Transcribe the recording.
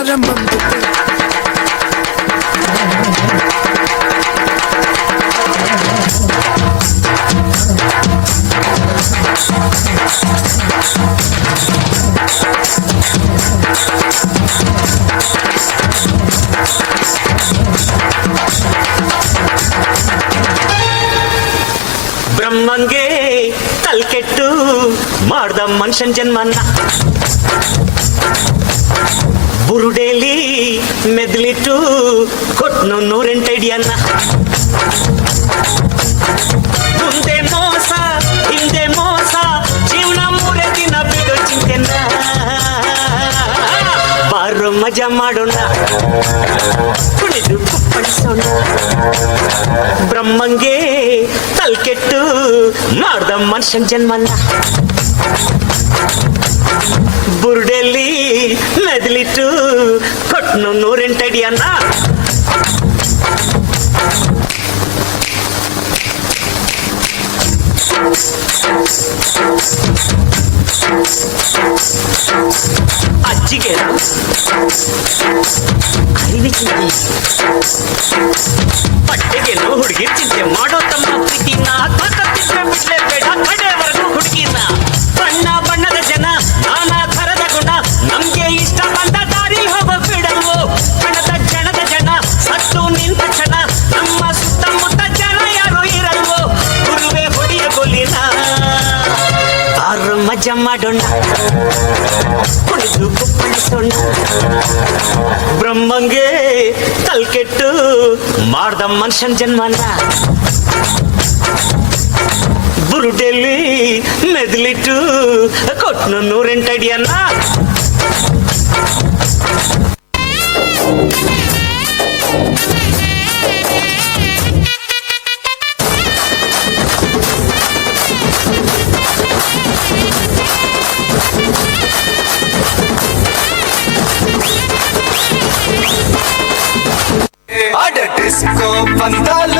ಆರಂಭಂದುತ್ತೆ. ಬ್ರಹ್ಮಂಗೆ ತಲ್ಕೆಟ್ಟು ಮಾಡ್ದ ಮನುಷ್ಯನ್ ಜನ್ಮನ್ನ, ಬುರುಡೇಲಿ ಮೆದ್ಲಿಟ್ಟು ಕೊಟ್ನು 108 ಅಡಿಯನ್ನ. ಮುಂದೆ ಮೋಸ ಹಿಂದೆ ಮೋಸ, ಜೀವನ 3 ದಿನ ಬಿಡೋ ಚಿಂತೆನ. ಬಾರೋ ಮಜಾ ಮಾಡೋಣ, ಕುಣಿದು ಕುಪ್ಪಳಿಸೋಣ. ಬ್ರಹ್ಮಂಗೆ ತಲ್ಕೆಟ್ಟು ಮಾಡ್ದ ಮನುಷ್ಯನ್ ಜನ್ಮನ್ನ, ಬುರುಡೆಲ್ಲಿ ಮೆದ್ಲಿಟ್ಟು ಕೊಟ್ನು 108 ಅಡಿಯನ್ನ. ಅಜ್ಜಿಗೆ ಅರಿವಿ ಚಿಂತೆ, ಪಟ್ಟೆಗೆನು ಹುಡುಗಿ ಚಿಂತೆ ಮಾಡೋ ತಮ್ಮ ಪ್ರೀತಿನ. ತಾಕತ್ತಿದ್ರೆ ಬಿಡ್ಲೇ ಬೇಡ ಕಡೆವರೆಗೂ ಹುಡುಗಿನ. ಬಣ್ಣ ಬಣ್ಣದ ಜನ, ನಾನಾ ಥರದ ಗುಣ, ನಮ್ಗೆ ಇಷ್ಟ ಬಂದ ದಾರಿ ಹೋಗೋ ಬಿಡಲ್ವೋ. ಕಣದ ಜಣದ ಜನ, ಸತ್ತು ನಿಂತ ಕ್ಷಣ, ನಮ್ಮ ಸುತ್ತಮುತ್ತ ಜನ ಯಾರು ಇರಲ್ವೋ. ಗುರುವೆ ಹೊಡಿಯ ಗೊಲಿನ, ಬಾರು ಮಜಾ ಮಾಡೋಣ, ಕುಣಿದು ಕುಪ್ಪಳಿಸೋಣ. ಬ್ರಹ್ಮಂಗೆ ತಲ್ಕೆಟ್ಟು ಮಾಡ್ದ ಮನುಷ್ಯನ್ ಜನ್ಮನ, ಬುರುಡೆಲ್ಲಿ ಮೆದ್ಲಿಟ್ಟು ಕೊಟ್ನು 108 ಅಡಿಯನ್ನ. డిస్కో పందాలు